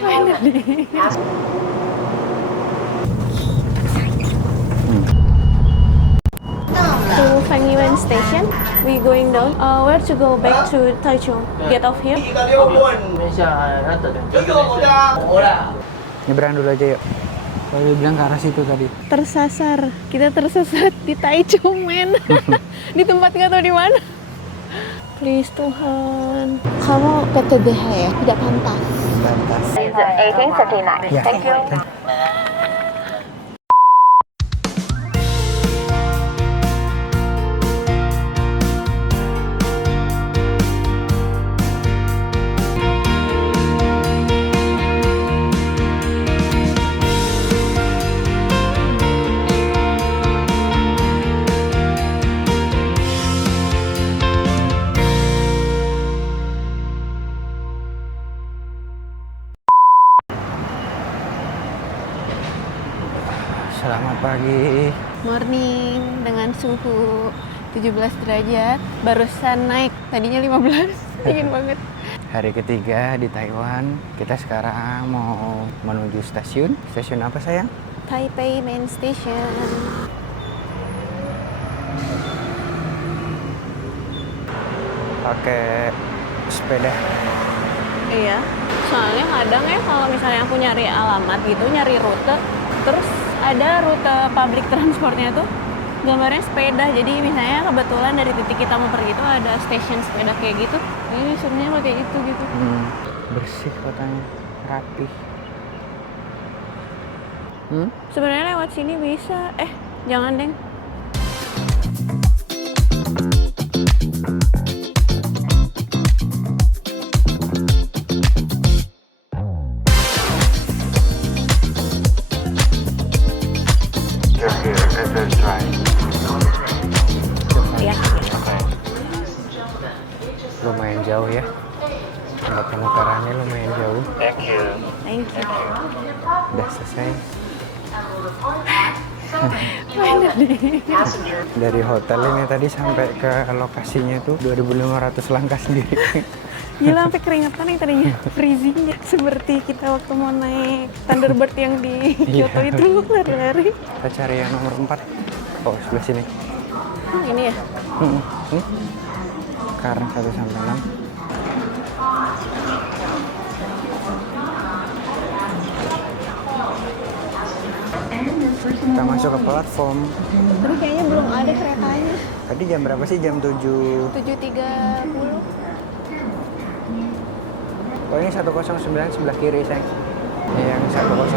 Finally. To Fangyuan Station, we going down. Where to go back to Taichung? Get off here. Nyebrang dulu aja yuk. Kalau dia bilang ke arah situ tadi. Tersasar. Kita tersesat di Taichung, men. Di tempat nggak tahu di mana. Please Tuhan. Kamu PTBH ya? Tidak pantas. Lantas. 1839. Ya. Thank you. Selamat pagi. Morning dengan suhu 17 derajat. Barusan naik. Tadinya 15. Dingin banget. Hari ketiga di Taiwan. Kita sekarang mau menuju stasiun. Stasiun apa sayang? Taipei Main Station. Pakai sepeda. Iya. Soalnya kadang ya kalau misalnya aku nyari alamat gitu, nyari rute, terus ada rute public transportnya tuh gambarnya sepeda. Jadi misalnya kebetulan dari titik kita mau pergi itu ada station sepeda kayak gitu. Jadi sebenarnya pakai itu gitu. Bersih kotanya, rapi. Sebenarnya lewat sini bisa. Jangan deng. Iya. Lumayan jauh ya. Tempat penukarannya lumayan jauh. Thank you. Udah selesai. Finally. Dari hotel ini tadi sampai ke lokasinya tuh 2.500 langkah sendiri. Gila sampai keringetan yang tadinya freezing ya. Seperti kita waktu mau naik Thunderbird yang di Kyoto itu lari-lari. Kita cari yang nomor 4. Oh, sebelah sini. Ini ya? Ini. Karang 1 sampai 6. Kita masuk ke platform. Tapi kayaknya belum ada keretanya. Tadi jam berapa sih? Jam 7. 7.30. Oh, ini 109 sebelah kiri, sayang. Ini yang 109.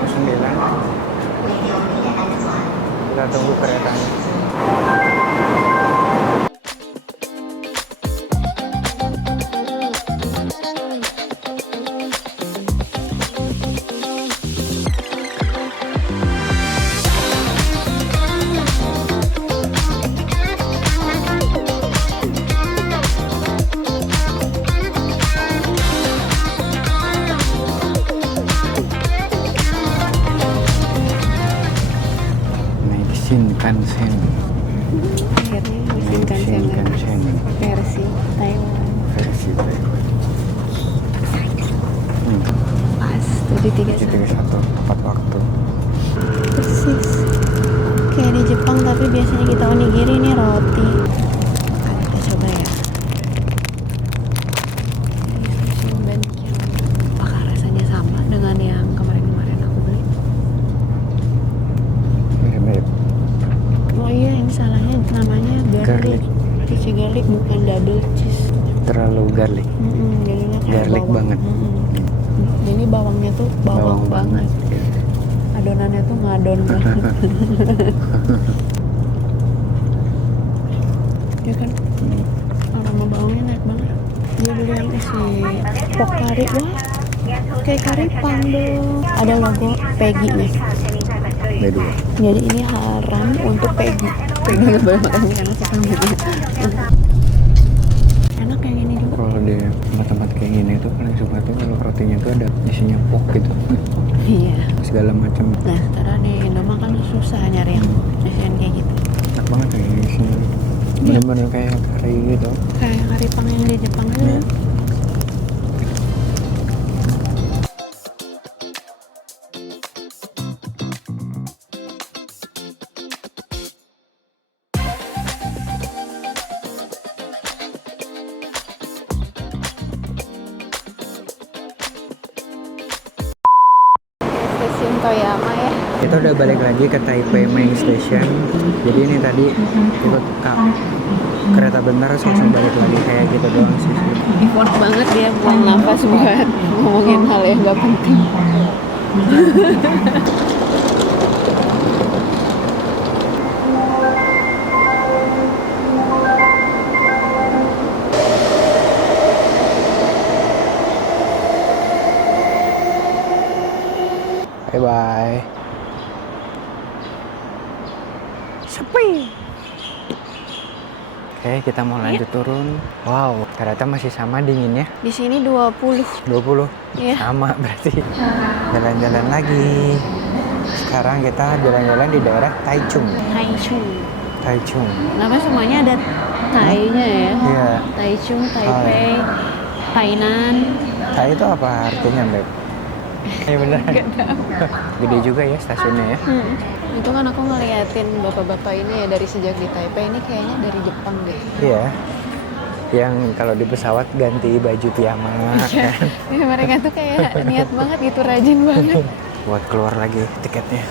Kita tunggu keretanya. Shinkansen. Akhirnya Shinkansen. versi Taiwan. Versi Taiwan. Pas 7.31. Tepat waktu. Persis. Kayak di Jepang tapi biasanya kita onigiri ini roti. Kita coba ya. Ini stasiun Banqiao. Apakah rasanya sama dengan yang kemarin-kemarin aku beli? Mirip-mirip. Oh iya, ini salahnya namanya garlic. Cheesy garlic bukan double cheese. Terlalu garlic. Jadinya kayak Garlic bawang. banget. Jadi bawangnya tuh bawang banget. Adonannya tuh ngadon banget. Ya kan? Aroma bawangnya naik banget. Dia beli yang isi pok kari. Wah, kayak kari pang dong. Ada logo Peggy-nya. B2. Jadi ini haram untuk Peggy. Peggy nggak boleh makan ini karena suka gitu. Enak yang ini juga. Kalau di tempat-tempat kayak gini tuh paling suka tuh kalau rotinya tuh ada isinya pok gitu. Iya. Segala macam. Nah, sekarang di Indomie kan susah nyari yang isian kayak gitu. Enak banget kayak isinya. Bener-bener kayak kari gitu. Kayak kari pang yang di Jepang itu. Toyama ya. Kita udah balik lagi ke Taipei Main Station. Jadi ini tadi ikut kereta bentar terus langsung balik lagi kayak gitu doang sih. Effort banget dia buang nafas buat ngomongin hal yang gak penting. Bye bye. Sepi. Oke, kita mau lanjut turun. Wow, ternyata masih sama dinginnya. Di sini 20. 20. Iya. Sama berarti. Jalan-jalan lagi. Sekarang kita jalan-jalan di daerah Taichung. Taichung. Taichung. Kenapa semuanya ada Tai-nya ya? Iya. Taichung, Taipei, Tainan. Tai itu apa artinya, Beb? Iya bener. Gede juga ya stasiunnya ya. Itu kan aku ngeliatin bapak-bapak ini ya dari sejak di Taipei, ini kayaknya dari Jepang deh. Iya. Yang kalau di pesawat ganti baju piyama kan. Ya, mereka tuh kayak niat banget gitu, rajin banget. Buat keluar lagi tiketnya.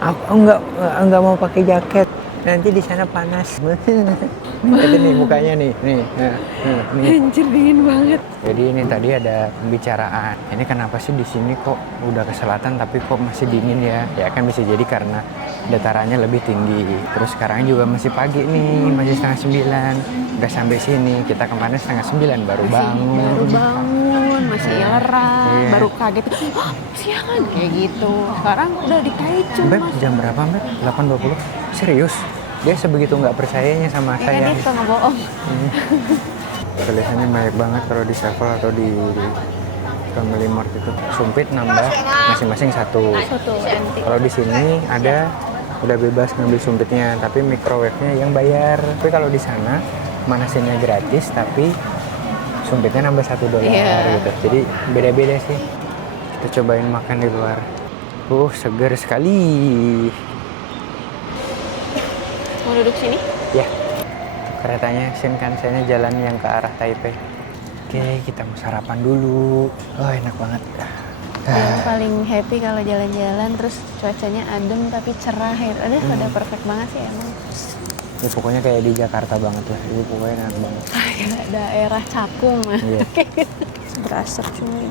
Aku nggak mau pakai jaket. Nanti di sana panas. Lihat nih mukanya nih. Nih. Anjir, dingin banget. Jadi ini tadi ada pembicaraan. Ini kenapa sih di sini kok udah ke selatan tapi kok masih dingin ya? Ya kan bisa jadi karena datarannya lebih tinggi. Terus sekarang juga masih pagi nih, masih 8:30. Udah sampai sini. Kita kemarin 8:30 baru bangun. Baru bangun, masih lerah, Iya. baru kaget. Oh, siangan kayak gitu. Sekarang udah di Taichung, Beb, Mas. jam berapa, Beb? 8:20? Serius? Dia sebegitu nggak percayanya sama Ya kan saya. dia suka ngebohong. Tulisannya banyak banget kalau di Sevel atau di Family Mart itu. Sumpit nambah masing-masing satu. Soto enti. Kalau di sini ada udah bebas ngambil sumpitnya, tapi microwave-nya yang bayar. Tapi kalau di sana manasinnya gratis, tapi sumpitnya nambah $1 Iya. gitu. Jadi beda-beda sih. Kita cobain makan di luar. Seger sekali. Mau duduk sini? Ya, keretanya Shinkansen jalan yang ke arah Taipei. Oke, kita mau sarapan dulu. Oh, enak banget. Yang paling happy kalau jalan-jalan terus cuacanya adem tapi cerah ya. Udah perfect banget sih emang. Ini pokoknya kayak di Jakarta banget lah. Ini pokoknya enak banget. Kayak daerah Cakung lah. Iya. Berasap cuy.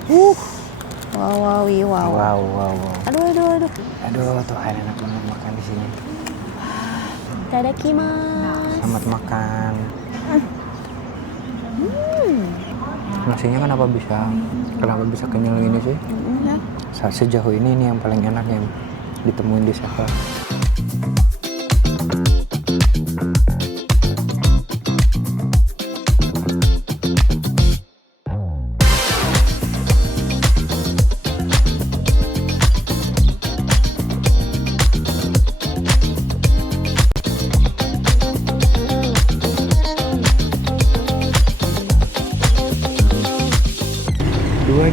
Wow. Wow. Aduh. Aduh, Tuhan enak banget makan di sini. Itadakimasu. Selamat makan. Nasinya kenapa bisa kenyal ini sih? Saat sejauh ini yang paling enak yang ditemuin di Sevel.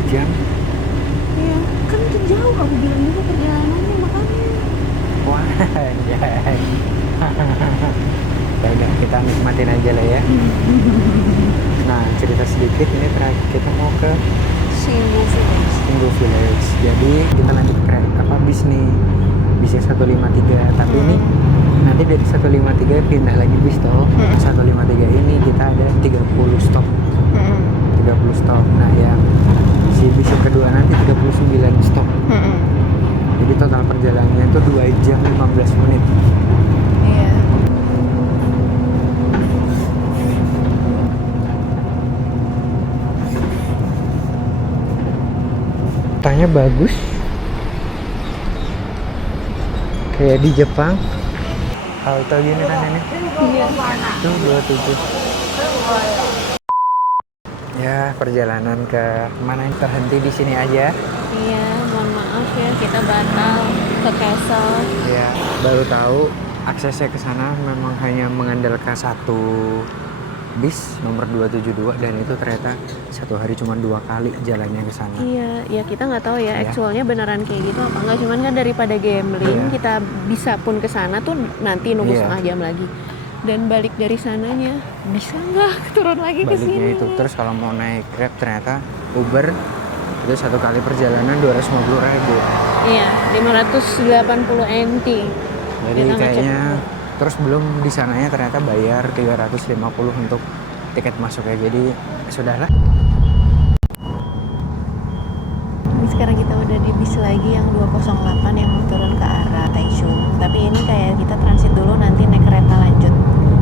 Jam. Iya, kan itu jauh aku bilang juga perjalanannya makanya. Wah, anjay. Ya udah, kita nikmatin aja lah ya. Nah, cerita sedikit ini terakhir kita mau ke Singgu Village. Jadi kita lanjut bis nih. Bisnya 153. Tapi ini nanti dari 153 pindah lagi bis toh. 153 ini kita ada 30 stop. 30 stop. Nah, yang si bis yang kedua nanti 39 stop. Jadi total perjalanannya itu 2 jam 15 menit. Iya. Kotanya bagus. Kayak di Jepang. Halte gini kan ini. Iya. Tuh 27. Ya, perjalanan ke mana yang terhenti di sini aja. Iya, mohon maaf ya kita batal ke Castle. Ya, baru tahu aksesnya ke sana memang hanya mengandalkan satu bis nomor 272 dan itu ternyata satu hari cuma 2 kali jalannya ke sana. Iya, ya kita nggak tahu ya Iya. aktualnya beneran kayak gitu apa enggak. Cuman kan daripada gambling Iya. kita bisa pun ke sana tuh nanti nunggu Iya. setengah jam lagi. Dan balik dari sananya bisa nggak turun lagi ke Baliknya sini? itu. Terus kalau mau naik Grab ternyata Uber itu satu kali perjalanan 250.000. Iya, 580 NT. Jadi Kita ngecek kayaknya dulu. terus belum di sananya ternyata bayar 350 untuk tiket masuknya. Jadi sudahlah. Ini sekarang kita udah di bis lagi yang 208 yang mau turun ke arah Taichung. Tapi ini kayak kita transit dulu nanti naik kereta lanjut.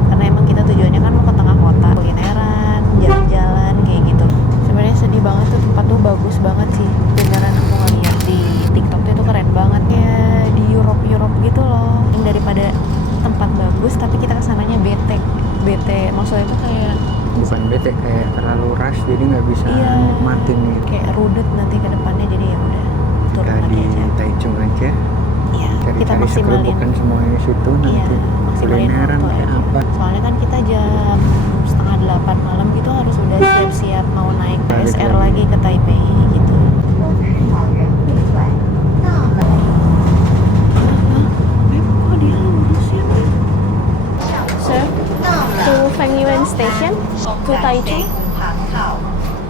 Karena emang kita tujuannya kan mau ke tengah kota, kulineran, jalan-jalan kayak gitu. Sebenarnya sedih banget tuh, tempat tuh bagus banget sih. Beneran aku ngeliat di TikTok tuh itu keren banget ya, di Europe gitu loh. Yang daripada tempat bagus tapi kita kesananya bete. Maksudnya itu kayak Bukan bete, kayak terlalu rush jadi nggak bisa iya, nikmatin gitu. kayak rudet nanti ke depannya, jadi ya udah turun Kita lagi di aja. Taichung aja. Iya, kita Cari-cari maksimalin. bukan semuanya di situ Iya, nanti. maksimalin Kulineran waktu kayak aja. apa. Soalnya kan kita jam setengah 8 malam gitu harus udah siap-siap mau naik Balik KSR lagi. lagi ke Taipei gitu. Kok dia lurus ya? Sir, to Fengyuan Station, to Taichung.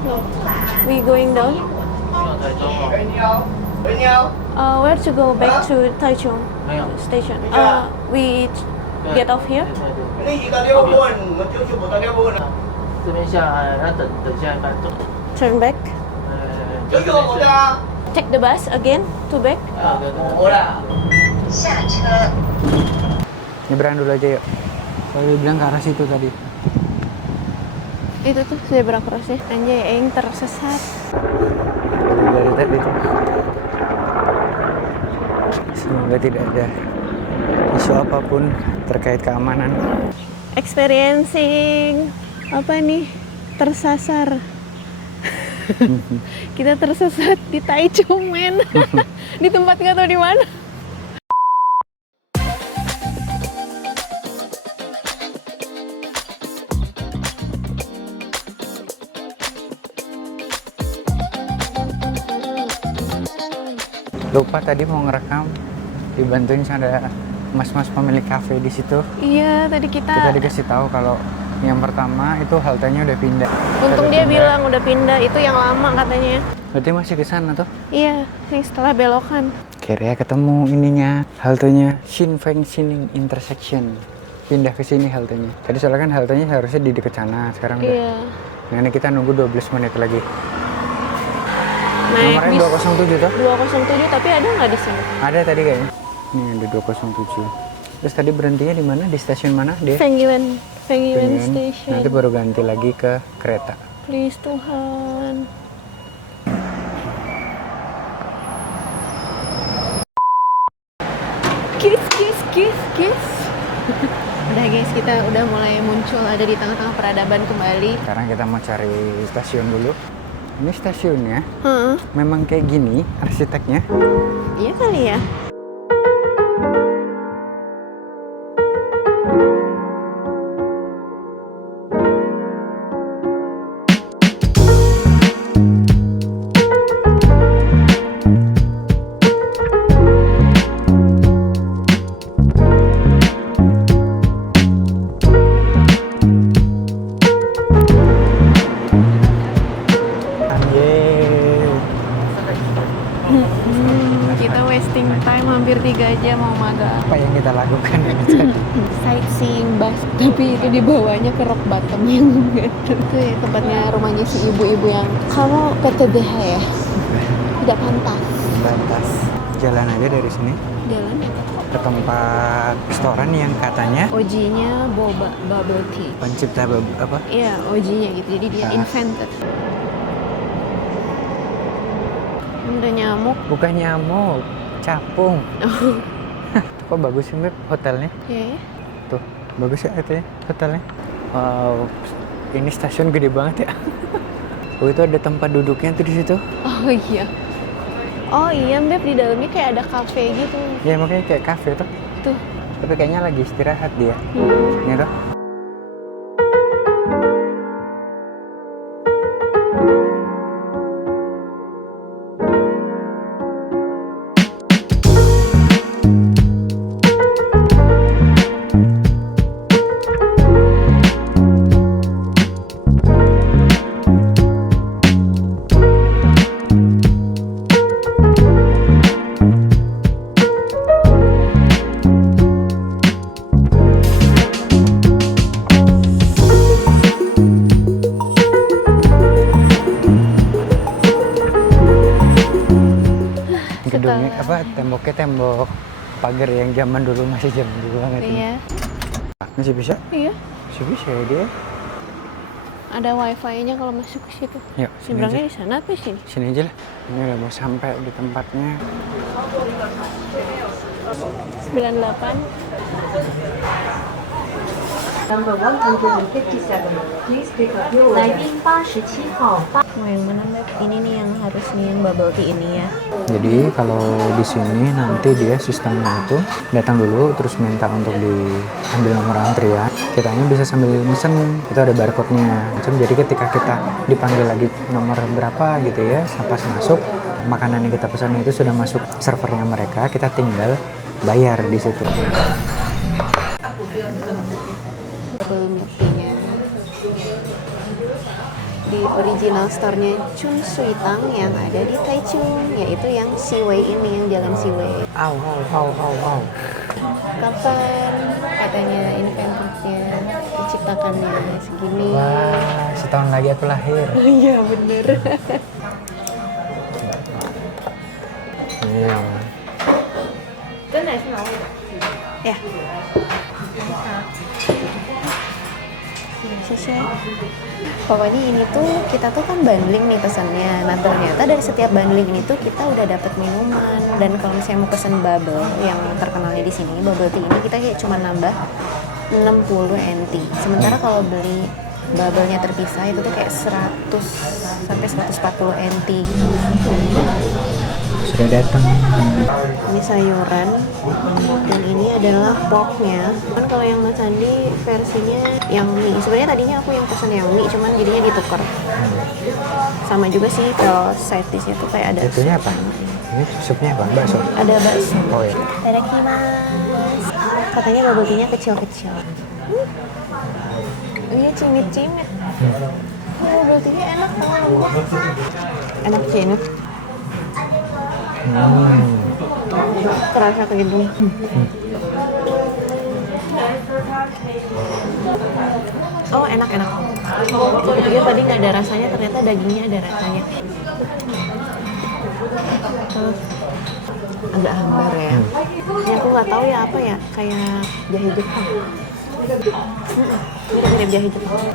No, we going down. Where to go back to Taichung Station? We get off here. 那一个6分，我们就是不到6分了。这边下来要等下一班走。 Turn back. 99不的啊， Take the bus again to back. 我啦。 Nyebrang dulu aja yuk. Kalau dia bilang ke arah situ tadi. Itu tuh zebra crossnya. Anjay, Aing tersesat. Dari tadi tuh. Semoga tidak ada isu apapun terkait keamanan. Experiencing apa nih? Tersasar. Kita tersesat di Taichung, men. Di tempat nggak tahu di mana. Lupa tadi mau ngerekam, dibantuin sama mas-mas pemilik kafe di situ. Iya, tadi Kita dikasih tahu kalau yang pertama itu haltenya udah pindah. untung Udah dia pindah. bilang udah pindah, itu yang lama katanya. Berarti masih ke sana tuh. Iya, yang setelah belokan. Akhirnya ketemu ininya, haltenya Shinfeng Xining Intersection. Pindah ke sini haltenya. Tadi soalnya kan haltenya harusnya di dekat sana, sekarang udah. Iya. Nah, ini kita nunggu 12 menit lagi. Naik Nomornya bis 207 tuh? 207, tapi ada nggak di sini? Ada tadi kayaknya. Ini ada 207. Terus tadi berhentinya di mana? Di stasiun mana dia? Fengyuan Pengen. Station. Nanti baru ganti lagi ke kereta. Please Tuhan. Kiss. Udah guys, kita udah mulai muncul ada di tengah-tengah peradaban kembali. Sekarang kita mau cari stasiun dulu. Ini stasiunnya Heeh. memang kayak gini arsiteknya. Iya kali ya. Yeay. Kita wasting time hampir 3 jam mau magang. Apa yang kita lakukan ini tadi? Sightseeing bus, tapi itu dibawanya ke rock bottom yang gitu. Itu ya tempatnya rumahnya si ibu-ibu yang kamu PTBH ya? Tidak pantas. Batas. Jalan aja dari sini Jalan ke tempat restoran yang katanya OG-nya boba bubble tea. pencipta apa? Iya, OG-nya gitu. Jadi dia Ah. invented. Udah nyamuk. Bukan nyamuk, capung. Kok bagus sih Beb hotelnya? Ya, ya. Tuh, bagus ya itu ya hotelnya. Wow, ini stasiun gede banget ya. Oh, itu ada tempat duduknya tuh di situ. Oh iya. Oh iya, Beb, di dalamnya kayak ada cafe gitu. Ya makanya kayak kafe tuh. Tuh. Tapi kayaknya lagi istirahat dia. Ya tuh. temboknya tembok pagar yang zaman dulu masih zaman dulu banget. Iya. Masih bisa? Iya. Masih bisa ya dia. Ada wifi-nya kalau masuk ke situ. Yuk, sini aja. Nyebrangnya di sana apa di sini? Sini aja lah. Ini udah mau sampai di tempatnya. 98. Number 157, please pick up your 来宾87号。 Mau yang mana, Beb? Ini nih yang harus nih yang bubble tea ini ya. Jadi kalau di sini nanti dia sistemnya itu datang dulu terus minta untuk diambil nomor antrian. Kitanya bisa sambil mesen, itu ada barcode-nya. Jadi ketika kita dipanggil lagi nomor berapa gitu ya, pas masuk makanan yang kita pesan itu sudah masuk servernya mereka, kita tinggal bayar di situ. Bubble milk tea-nya. Di original store-nya Chun Sui Tang yang ada di Taichung, yaitu yang Siwei ini, yang jalan Siwei. Au. Kapan katanya inventnya diciptakannya segini? Wah, setahun lagi aku lahir. Iya bener. Iya. Ya. Sesuai. Pokoknya ini tuh kita tuh kan bundling nih pesannya. Nah ternyata dari setiap bundling ini tuh kita udah dapat minuman. Dan kalau misalnya mau pesen bubble yang terkenalnya di sini, bubble tea ini kita kayak cuma nambah 60 NT. Sementara kalau beli bubble-nya terpisah itu tuh kayak 100 sampai 140 NT. Sudah datang. Ini sayuran dan ini adalah porknya. Kan kalau yang Mas Andi versinya yang mie. Sebenarnya tadinya aku yang pesan yang mie, cuman jadinya ditukar. Sama juga sih kalau side dish tuh kayak ada. Itunya apa? Ini supnya apa? Bakso. Ada bakso. Oh ya. Itadakimasu. Katanya bubble tea-nya kecil-kecil. Iya cimit-cimit. Bubble tea-nya enak banget. Enak sih ini. Terasa ke hidung. Oh enak. Aku pikir tadi nggak ada rasanya, ternyata dagingnya ada rasanya. Agak hambar ya. Ini aku nggak tahu ya apa ya, kayak jahe Jepang. Mirip jahe Jepang.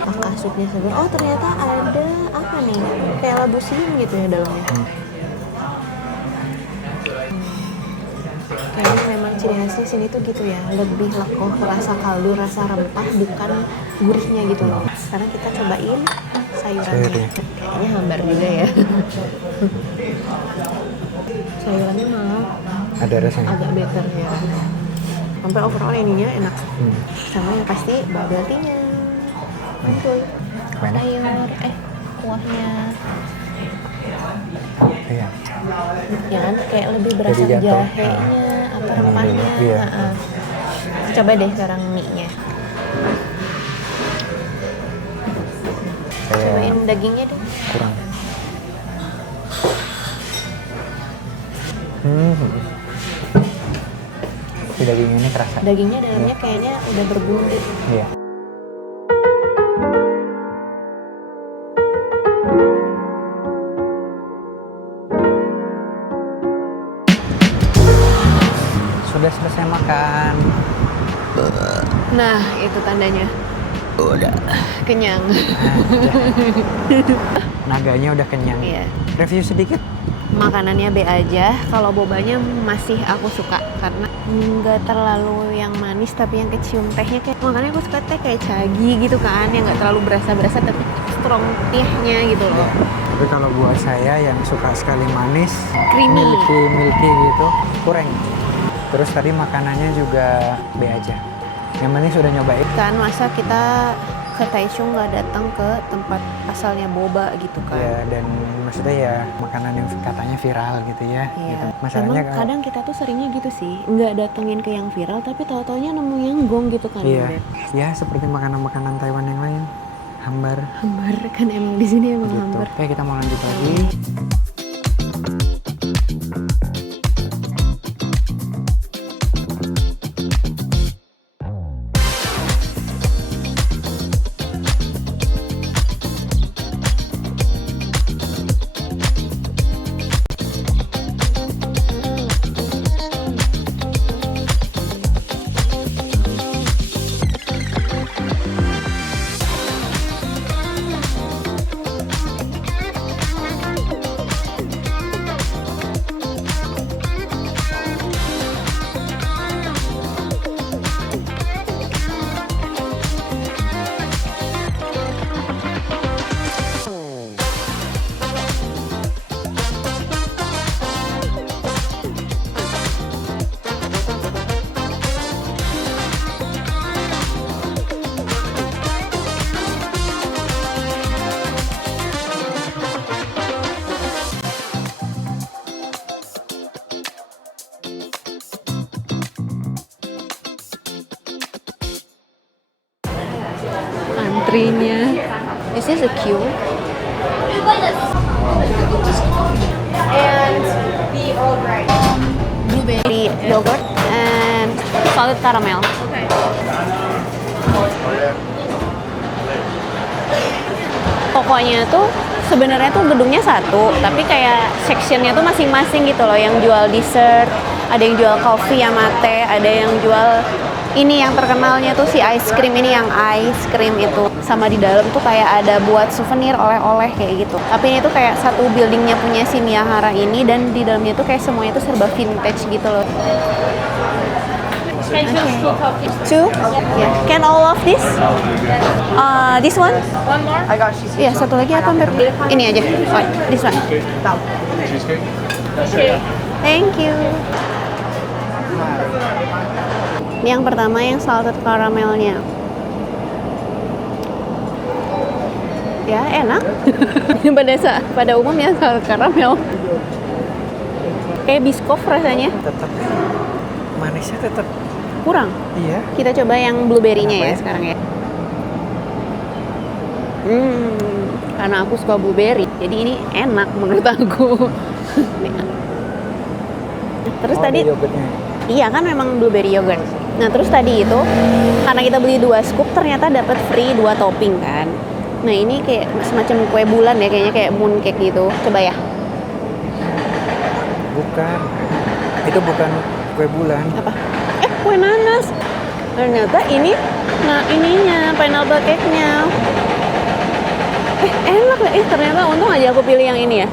Apakah supnya segar? Oh ternyata ada apa nih? Kayak labu siam gitu ya dalamnya. Kayaknya memang ciri khasnya sini tuh gitu ya, lebih lekoh, rasa kaldu, rasa rempah, bukan gurihnya gitu loh. Sekarang kita cobain sayurannya. Kayaknya hambar juga ya. Sayurannya malah Ada rasanya. agak better ya. Sampai overall ininya enak. Sama yang pasti bubble tea-nya. Mantul. Mana? Sayur, kuahnya. Iya. Ya kan kayak lebih berasa Jadi jatuh. jahenya atau rempahnya. Iya. Coba deh sekarang mie-nya. Saya Cobain dagingnya deh. kurang. Si daging ini kerasa. Dagingnya dalamnya kayaknya udah berbumbu. Iya. Sudah selesai makan. Nah, itu tandanya. Udah. Kenyang. Naganya udah kenyang. Iya. Review sedikit. Makanannya B aja, kalau bobanya masih aku suka karena nggak terlalu yang manis tapi yang kecium tehnya kayak, makanya aku suka teh kayak cagi gitu kan, yang nggak terlalu berasa-berasa tapi strong tehnya gitu loh. Tapi kalau buat saya yang suka sekali manis, Creamy. milky gitu, kurang. Terus tadi makanannya juga B aja. Yang penting sudah nyobain. Kan masa kita ke Taichung nggak datang ke tempat asalnya boba gitu kan. Ya, dan maksudnya ya makanan yang katanya viral gitu ya. Iya. Gitu. Masalahnya Emang kadang kita tuh seringnya gitu sih, nggak datengin ke yang viral tapi tahu-taunya nemu yang gong gitu kan. iya. Beb. Ya seperti makanan-makanan Taiwan yang lain. Hambar Hambar kan emang di sini emang gitu. hambar. Oke, kita mau lanjut lagi. pastry-nya. Is this a queue? And the Earl Grey. Blueberry yogurt and salted caramel. Okay. Pokoknya tuh sebenarnya tuh gedungnya satu, tapi kayak sectionnya tuh masing-masing gitu loh. Yang jual dessert, ada yang jual coffee sama teh, ada yang jual ini yang terkenalnya tuh si ice cream ini, yang ice cream itu. Sama di dalam tuh kayak ada buat souvenir, oleh-oleh kayak gitu. Tapi ini tuh kayak satu buildingnya punya si Miyahara ini, dan di dalamnya tuh kayak semuanya tuh serba vintage gitu loh. Okay. Two? Yeah. Can all of this? This one? One more? I got cheesecake. Yeah, satu lagi apa Mbak? Ini aja. Oh, this one. Okay. Thank you. Ini yang pertama yang salted caramelnya. Ya enak. pada umumnya salted caramel. Kayak biskof rasanya. Tetap manisnya tetap kurang. Iya. Kita coba yang blueberry-nya ya sekarang ya. Karena aku suka blueberry, jadi ini enak menurut aku. Terus tadi yogurtnya. Iya kan memang blueberry yogurt. Nah terus tadi itu karena kita beli 2 scoop ternyata dapat free 2 topping kan. Nah ini kayak semacam kue bulan ya, kayaknya kayak mooncake gitu. Coba ya. Bukan. Itu bukan kue bulan. Apa? Kue nanas. Ternyata ini, nah ininya pineapple cake-nya. Enak ya. Ternyata untung aja aku pilih yang ini ya.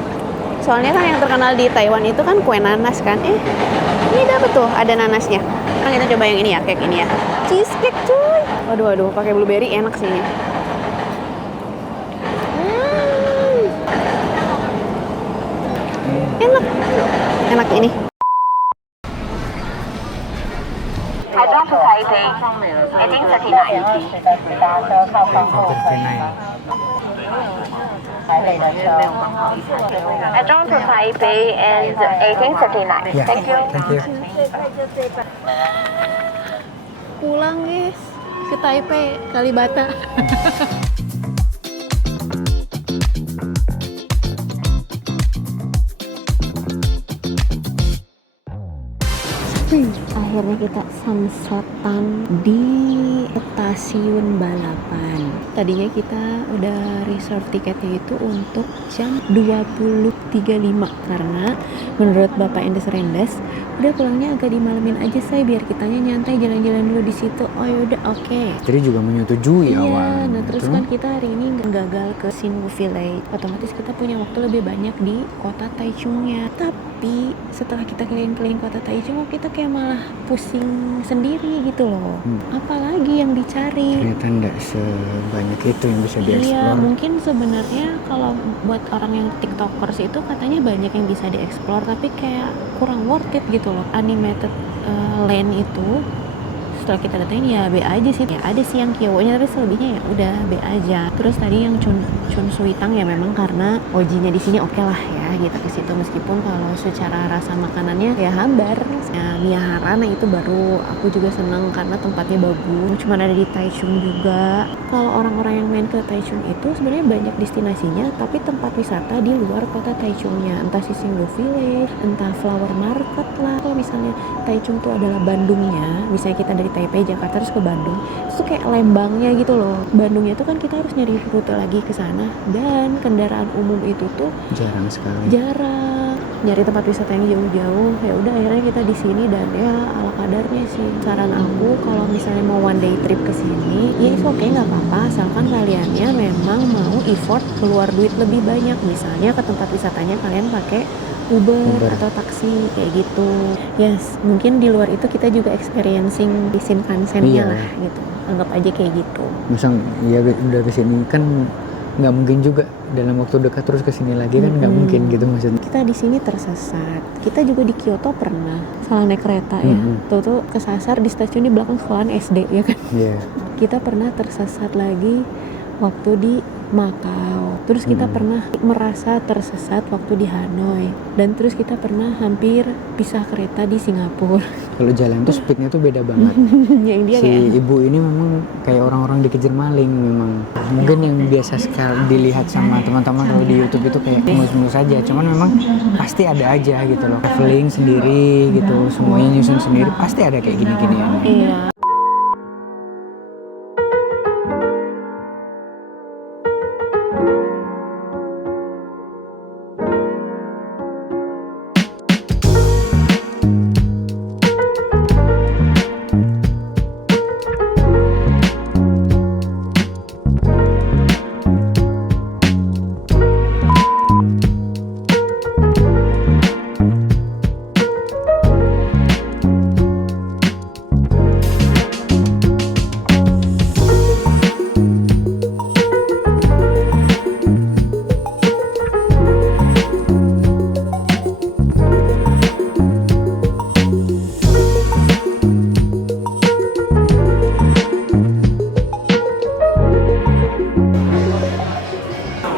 Soalnya kan yang terkenal di Taiwan itu kan kue nanas kan. Ini dapet tuh ada nanasnya. Kan kita coba yang ini ya, cake ini ya. Cheesecake cuy. Waduh, pakai blueberry enak sih ini. Enak ini. Taichung to Taipei, 1839. Taichung to Taipei and 1839. Ya, Thank you. thank you. Pulang guys ke Taipei, Kalibata. Akhirnya kita samsatan di stasiun balapan. Tadinya kita udah reserve tiketnya itu untuk jam 20.35 karena menurut Bapak Endes Rendes udah pulangnya agak dimalamin aja saya biar kitanya nyantai jalan-jalan dulu di situ. Oh yaudah oke. Jadi juga menyetujui Iya, awal. nah terus kan kita hari ini gagal ke Xinwu Village. Otomatis kita punya waktu lebih banyak di kota Taichungnya. Tapi setelah kita keliling-keliling kota Taichung, kita kayak malah pusing sendiri gitu loh. Apalagi yang dicari? Ternyata enggak sebanyak itu yang bisa dieksplor. Iya, mungkin sebenarnya kalau buat orang yang tiktokers itu katanya banyak yang bisa dieksplor, tapi kayak kurang worth it gitu loh. Animated land itu setelah kita datangin ya B aja sih. Ya ada sih yang Kyowonya, tapi selebihnya ya udah B aja. Terus tadi yang Chun Sui Tang ya memang karena ojinya di sini oke lah ya kita ke situ, meskipun kalau secara rasa makanannya ya hambar. Ya, Miyahara nah itu baru aku juga seneng karena tempatnya bagus. Cuma ada di Taichung juga. Kalau orang-orang yang main ke Taichung itu sebenarnya banyak destinasinya, tapi tempat wisata di luar kota Taichungnya, entah si Xinlu Village, entah Flower Market lah. Kalau misalnya Taichung itu adalah Bandungnya, misalnya kita dari Taipei, Jakarta terus ke Bandung, itu kayak Lembangnya gitu loh. Bandungnya itu kan kita harus nyari rute lagi ke sana, dan kendaraan umum itu tuh jarang sekali. Jarang nyari tempat wisata yang jauh-jauh. Ya udah akhirnya kita di sini, dan ya ala kadarnya sih. Saran aku kalau misalnya mau one day trip ke sini, ya itu oke, nggak apa-apa, asalkan kaliannya memang mau effort keluar duit lebih banyak. Misalnya ke tempat wisatanya kalian pakai Uber atau taksi kayak gitu. Yes, mungkin di luar itu kita juga experiencing di Shinkansen-nya lah gitu. Anggap aja kayak gitu. Misal ya udah kesini kan nggak mungkin juga dalam waktu dekat terus kesini lagi kan nggak mungkin gitu maksudnya. Kita di sini tersesat. Kita juga di Kyoto pernah salah naik kereta ya. Tuh kesasar di stasiun di belakang sekolahan SD ya kan. Iya. Kita pernah tersesat lagi waktu di Makau. Terus kita pernah merasa tersesat waktu di Hanoi. Dan terus kita pernah hampir pisah kereta di Singapura. Kalau jalan tuh speednya tuh beda banget. Yang dia Si kayak ibu ini memang kayak orang-orang dikejar maling memang. Mungkin yang biasa sekali dilihat sama teman-teman kalau di YouTube itu kayak mulus-mulus aja. Cuman memang pasti ada aja gitu loh. Traveling sendiri gitu, semuanya nyusun sendiri. Pasti ada kayak gini-ginian. iya.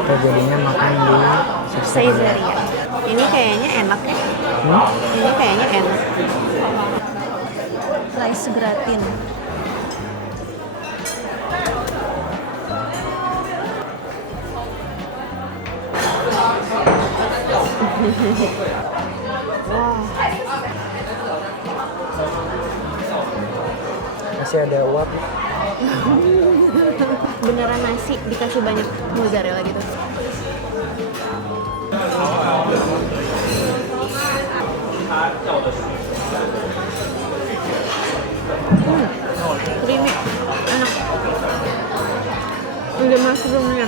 Kita jadinya makan di Saizeriya. Ini kayaknya enak ya. Ini kayaknya enak. Rice gratin. Masih ada uap. Beneran nasi dikasih banyak mozzarella gitu. Creamy, enak. Udah mushroomnya.